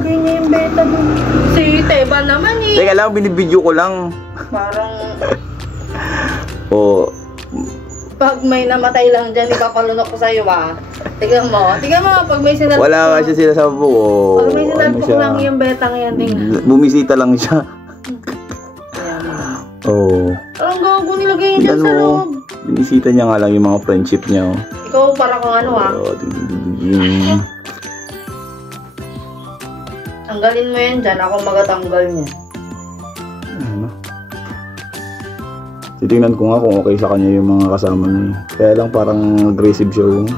nilagay niya yung beta dun. Si Teba naman eh. Teka lang, binibidyo ko lang. Parang... Oo. Pag may namatay lang dyan, ipapalunok ko sa'yo ba? Tignan mo, pag may sinalpok. Wala kasi sila sa buko. Pag may sinalpok Ano lang yung betang yan, tingnan. Bumisita lang siya. Oo. Ang gago nilagay niya dyan sa loob. Binisita niya nga lang yung mga friendship niya. Ikaw para kung ano ah. Tanggalin mo yan dyan, ako magatanggal niya. Ano? Titingnan ko nga kung okay sa kanya yung mga kasama niya. Kaya lang parang aggressive siya.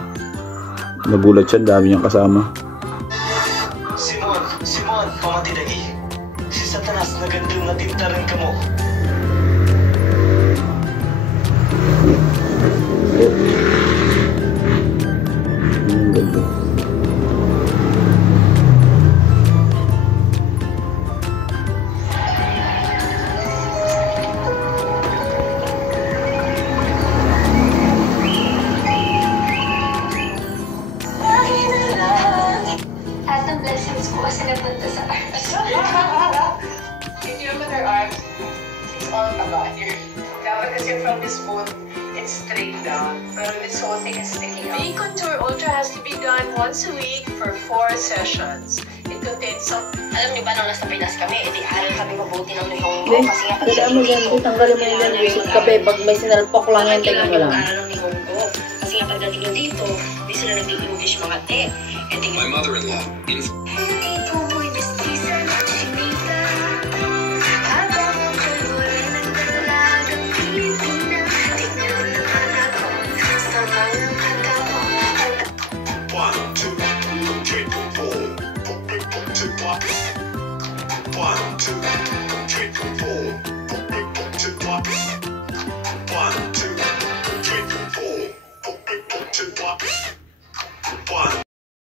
Nagulat siya, dami niyang kasama. Simon, pamatidagi. Si Satanas na gandang natintaran ka mo. Ang ganda. At ang blessings ko kasi napunta sa arms. If you look at her arms, she's all about here. Dapat kasi from this bone, it's straight down. Pero this whole thing is sticking out. The contour ultra has to be done once a week for 4 sessions. It contains some... Alam niyo ba nung nasa Pinas kami, edi aral kami mabuti ng lihong ko. Kasi nga Tandaan mo yan, tanggalin mo yan. Visit ka ba, pag may sinalpok lang yan, tingnan mo lang. Aral ng lihong ko. Kasi nga pagdating nyo dito, di sila nag-English mga te. My mother-in-law.